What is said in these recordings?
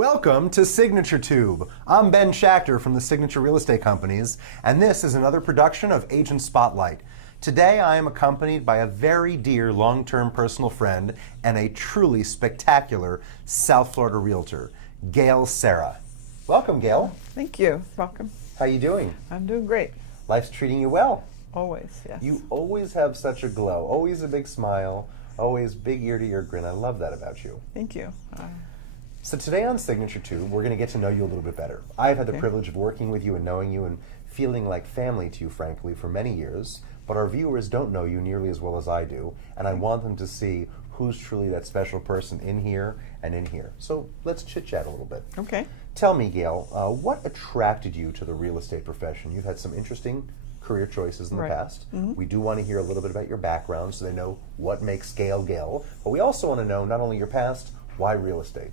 Welcome to Signature Tube. I'm Ben Schachter from the Signature Real Estate Companies, and this is another production of Agent Spotlight. Today I am accompanied by a very dear long-term personal friend and a truly spectacular South Florida realtor, Gayle Serra. Welcome, Gayle. Thank you. Welcome. How you doing? I'm doing great. Life's treating you well. Always, yes. You always have such a glow, always a big smile, always big ear-to-ear grin. I love that about you. Thank you. So today on Signature Tube, we're going to get to know you a little bit better. I've had the Okay. privilege of working with you and knowing you and feeling like family to you, frankly, for many years. But our viewers don't know you nearly as well as I do, and I want them to see who's truly that special person in here and in here. So let's chit-chat a little bit. Okay. Tell me, Gayle, what attracted you to the real estate profession? You've had some interesting career choices in the Right. past. Mhm. We do want to hear a little bit about your background so they know what makes Gayle Gayle. But we also want to know not only your past, why real estate?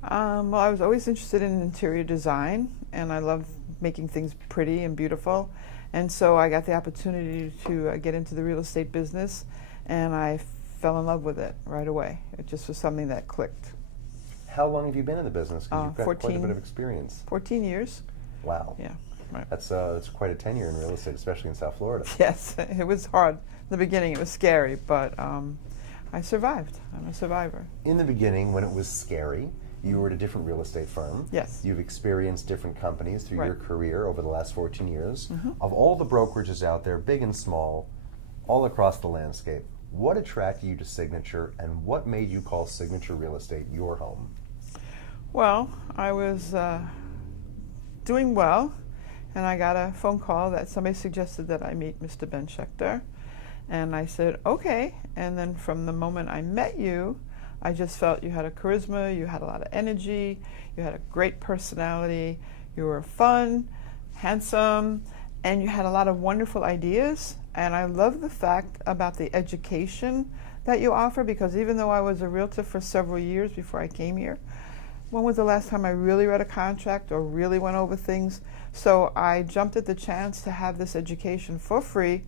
Well, I was always interested in interior design, and I love making things pretty and beautiful. And so I got the opportunity to get into the real estate business, and I fell in love with it right away. It just was something that clicked. How long have you been in the business? Because you've got quite a 14 bit of experience. 14 years. Wow. Yeah. Right. That's quite a tenure in real estate, especially in South Florida. Yes, it was hard. In the beginning, it was scary, but I survived. I'm a survivor. In the beginning, when it was scary, you were at a different real estate firm. Yes. You've experienced different companies through Right. your career over the last 14 years. Mhm. Of all the brokerages out there, big and small, all across the landscape, what attracted you to Signature and what made you call Signature Real Estate your home? Well, I was doing well, and I got a phone call that somebody suggested that I meet Mr. Ben Schachter. And I said, okay. And then from the moment I met you, I just felt you had a charisma, you had a lot of energy, you had a great personality, you were fun, handsome, and you had a lot of wonderful ideas. And I love the fact about the education that you offer, because even though I was a realtor for several years before I came here, when was the last time I really read a contract or really went over things? So I jumped at the chance to have this education for free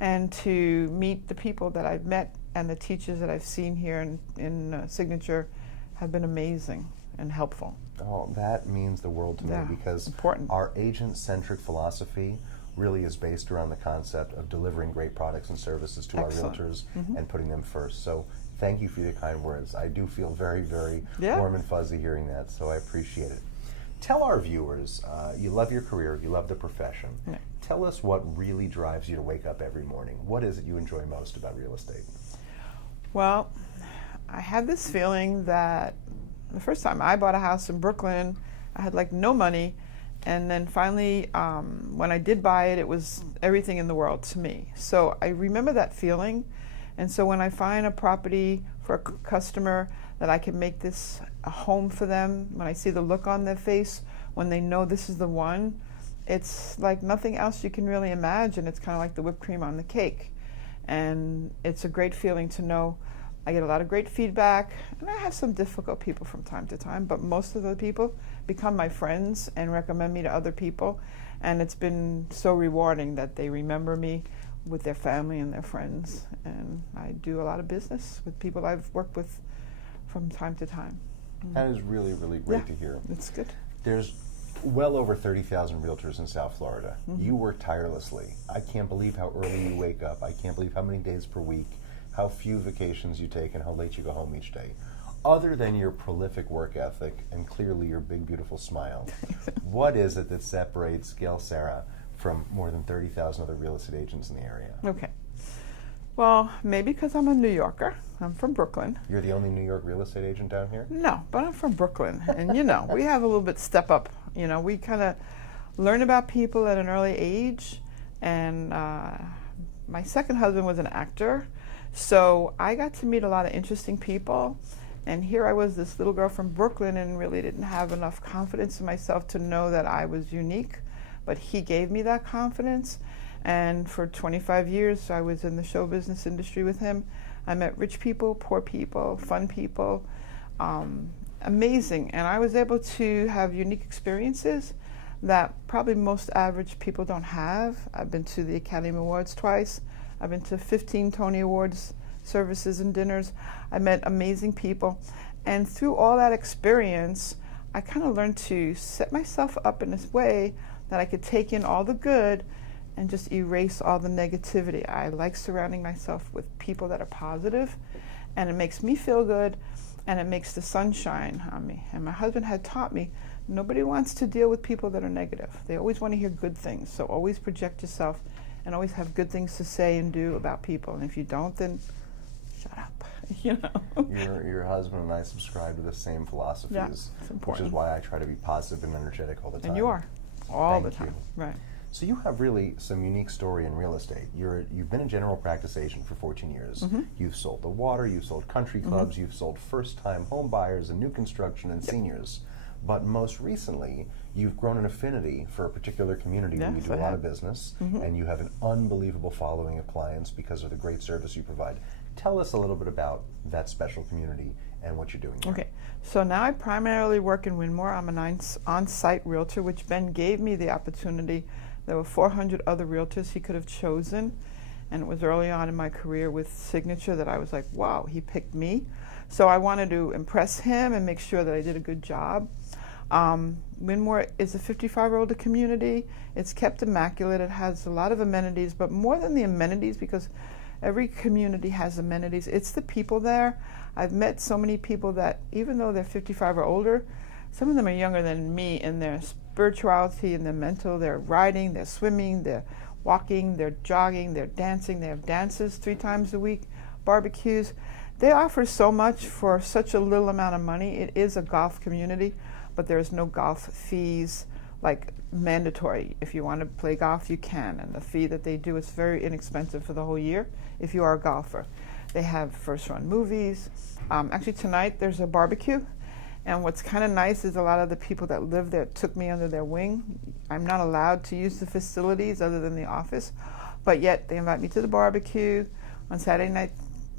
and to meet the people that I've met, and the teachers that I've seen here in Signature have been amazing and helpful. Oh, that means the world to Yeah, me, because important. our agent-centric philosophy really is based around the concept of delivering great products and services to Excellent. our realtors Mhm. and putting them first. So thank you for your kind words. I do feel very, very Yeah. warm and fuzzy hearing that, so I appreciate it. Tell our viewers, you love your career, you love the profession. Yeah. Tell us what really drives you to wake up every morning. What is it you enjoy most about real estate? Well, I had this feeling that the first time I bought a house in Brooklyn, I had like no money. And then finally, when I did buy it, it was everything in the world to me. So I remember that feeling. And so when I find a property for a customer that I can make this a home for them, when I see the look on their face, when they know this is the one, it's like nothing else you can really imagine. It's kind of like the whipped cream on the cake. And it's a great feeling to know I get a lot of great feedback, and I have some difficult people from time to time, but most of the people become my friends and recommend me to other people, and it's been so rewarding that they remember me with their family and their friends, and I do a lot of business with people I've worked with from time to time. That is really, really great Yeah. to hear. It's good. There's well over 30,000 realtors in South Florida. Mhm. You work tirelessly. I can't believe how early you wake up. I can't believe how many days per week, how few vacations you take, and how late you go home each day. Other than your prolific work ethic and clearly your big, beautiful smile, what is it that separates Gayle Serra from more than 30,000 other real estate agents in the area? Okay. Well, maybe because I'm a New Yorker. I'm from Brooklyn. You're the only New York real estate agent down here? No, but I'm from Brooklyn, and we have a little bit step up. We kind of learn about people at an early age, and my second husband was an actor, so I got to meet a lot of interesting people. And here I was, this little girl from Brooklyn, and really didn't have enough confidence in myself to know that I was unique, but he gave me that confidence. And for 25 years, I was in the show business industry with him. I met rich people, poor people, fun people, amazing. And I was able to have unique experiences that probably most average people don't have. I've been to the Academy Awards twice. I've been to 15 Tony Awards services and dinners. I met amazing people. And through all that experience, I kind of learned to set myself up in this way that I could take in all the good and just erase all the negativity. I like surrounding myself with people that are positive, and it makes me feel good, and it makes the sun shine on me. And my husband had taught me, nobody wants to deal with people that are negative. They always want to hear good things. So always project yourself and always have good things to say and do about people. And if you don't, then shut up, you know. Your husband and I subscribe to the same philosophies, Yeah, it's important. which is why I try to be positive and energetic all the time. And you are, all the Thank time. you. Right. So you have really some unique story in real estate. You've been a general practice agent for 14 years. You've sold the water, you've sold country clubs, you've sold first-time home buyers and new construction and seniors. But most recently, you've grown an affinity for a particular community where you Yes, do I a lot have. of business, and you have an unbelievable following of clients because of the great service you provide. Tell us a little bit about that special community and what you're doing there. Okay, so now I primarily work in Winmore. I'm an on-site realtor, which Ben gave me the opportunity. There were 400 other realtors he could have chosen, and it was early on in my career with Signature that I was like, wow, he picked me. So I wanted to impress him and make sure that I did a good job. Winmore is a 55-year-old community. It's kept immaculate. It has a lot of amenities, but more than the amenities, because every community has amenities, it's the people there. I've met so many people that, even though they're 55 or older, some of them are younger than me in their spirituality and their mental. They're riding, they're swimming, they're walking, they're jogging, they're dancing. They have dances 3 times a week, barbecues. They offer so much for such a little amount of money. It is a golf community, but there's no golf fees like mandatory. If you want to play golf, you can, and the fee that they do is very inexpensive for the whole year if you are a golfer. They have first-run movies. Actually, tonight there's a barbecue, and what's kind of nice is a lot of the people that live there took me under their wing. I'm not allowed to use the facilities other than the office, but yet they invite me to the barbecue. On Saturday night,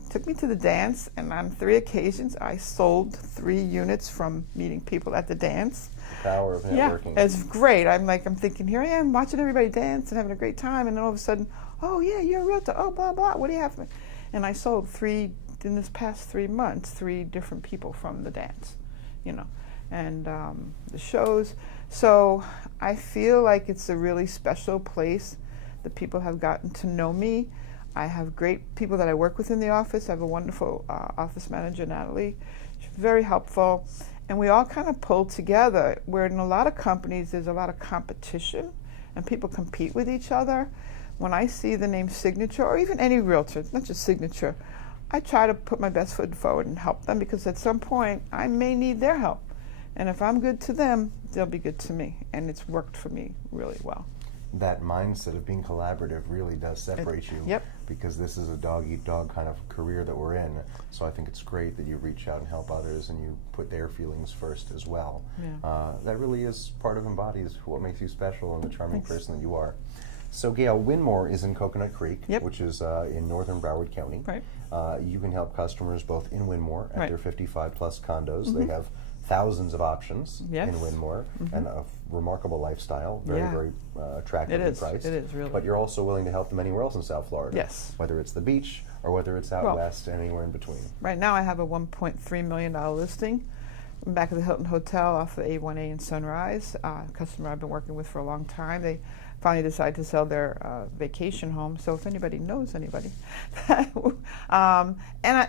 took me to the dance, and on 3 occasions I sold 3 units from meeting people at the dance. The power of networking. Yeah, it's great. I'm thinking, here I am watching everybody dance and having a great time, and then all of a sudden, oh yeah, you're a realtor, oh blah blah, what do you have for me? And I sold 3, in this past 3 months, 3 different people from the dance, you know, and the shows. So I feel like it's a really special place. The people have gotten to know me. I have great people that I work with in the office. I have a wonderful office manager, Natalie. She's very helpful. And we all kind of pull together, where in a lot of companies there's a lot of competition and people compete with each other. When I see the name Signature, or even any realtor, not just Signature, I try to put my best foot forward and help them, because at some point I may need their help. And if I'm good to them, they'll be good to me. And it's worked for me really well. That mindset of being collaborative really does separate you. Yep. Because this is a dog-eat-dog kind of career that we're in. So I think it's great that you reach out and help others and you put their feelings first as well. Yeah. That really is part of embodies what makes you special and the charming Thanks. person that you are. So Gayle, Winmore is in Coconut Creek, Yep. which is in northern Broward County. Right. You can help customers both in Winmore at Right. their 55-plus condos. They have thousands of options Yes. in Winmore and a remarkable lifestyle, very, Yeah. very attractively It is. priced. It is, really. But you're also willing to help them anywhere else in South Florida. Yes. Whether it's the beach or whether it's out Well, west, anywhere in between. Right now I have a $1.3 million listing back at the Hilton Hotel off the A1A in Sunrise. A customer I've been working with for a long time. They finally decided to sell their vacation home. So if anybody knows anybody. And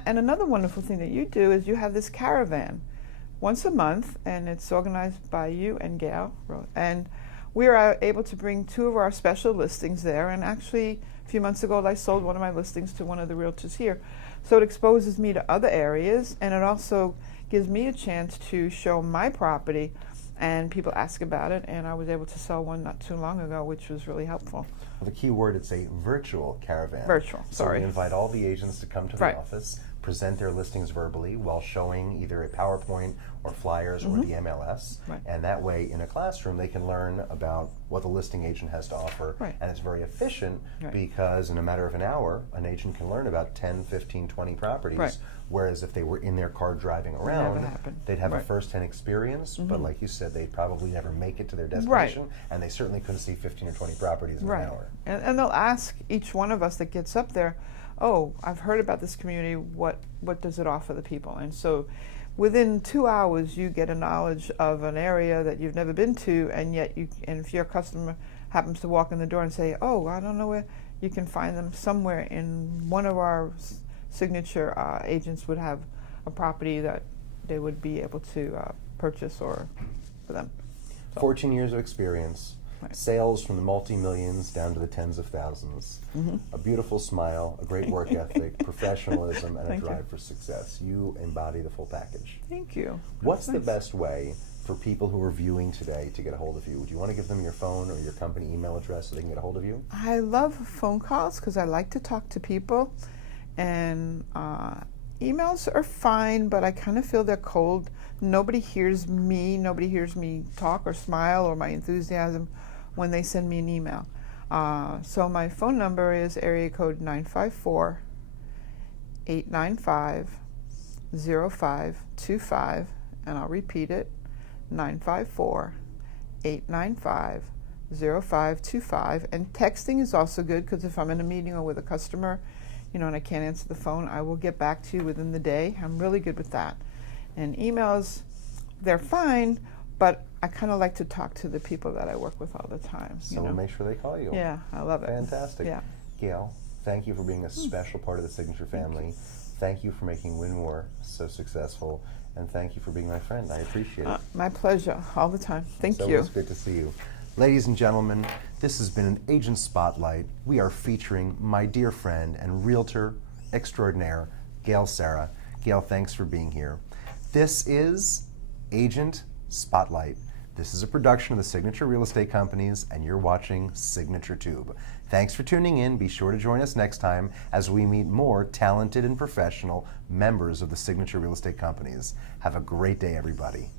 another wonderful thing that you do is you have this caravan once a month, and it's organized by you and Gayle. And we are able to bring 2 of our special listings there. And actually, a few months ago, I sold one of my listings to one of the realtors here. So it exposes me to other areas, and it also gives me a chance to show my property, and people ask about it. And I was able to sell one not too long ago, which was really helpful. Well, the key word, it's a virtual caravan. Virtual, So sorry. we invite all the agents to come to the Right. office, present their listings verbally while showing either a PowerPoint or flyers or the MLS. Right. And that way, in a classroom, they can learn about what the listing agent has to offer. Right. And it's very efficient Right. because in a matter of an hour, an agent can learn about 10, 15, 20 properties. Right. Whereas if they were in their car driving around, never happen. they'd have a Right. first-hand experience, but like you said, they'd probably never make it to their destination, and they certainly couldn't see 15 or 20 properties in an hour. And they'll ask each one of us that gets up there, oh, I've heard about this community, what does it offer the people? And so within 2 hours you get a knowledge of an area that you've never been to, and yet and if your customer happens to walk in the door and say, oh, I don't know where, you can find them somewhere in one of our signature agents would have a property that they would be able to purchase or for them. So. 14 years of experience, right. Sales from the multi-millions down to the tens of thousands, a beautiful smile, a great work ethic, professionalism, and a drive for success. You embody the full package. Thank you. What's the best way for people who are viewing today to get a hold of you? Would you want to give them your phone or your company email address so they can get a hold of you? I love phone calls because I like to talk to people, and emails are fine, but I kind of feel they're cold. Nobody hears me talk or smile or my enthusiasm when they send me an email. So my phone number is area code 954-895-0525, and I'll repeat it, 954-895-0525. And texting is also good, because if I'm in a meeting or with a customer, and I can't answer the phone, I will get back to you within the day. I'm really good with that. And emails, they're fine, but I kind of like to talk to the people that I work with all the time. So we'll make sure they call you. Yeah, I love it. Fantastic. Yeah. Gayle, thank you for being a special part of the Signature family. Thank you for making Winmore so successful, and thank you for being my friend. I appreciate it. My pleasure, all the time. Thank you. It's good to see you. Ladies and gentlemen, this has been an Agent Spotlight. We are featuring my dear friend and realtor extraordinaire, Gayle Serra. Gayle, thanks for being here. This is Agent Spotlight. This is a production of the Signature Real Estate Companies, and you're watching Signature Tube. Thanks for tuning in. Be sure to join us next time as we meet more talented and professional members of the Signature Real Estate Companies. Have a great day, everybody.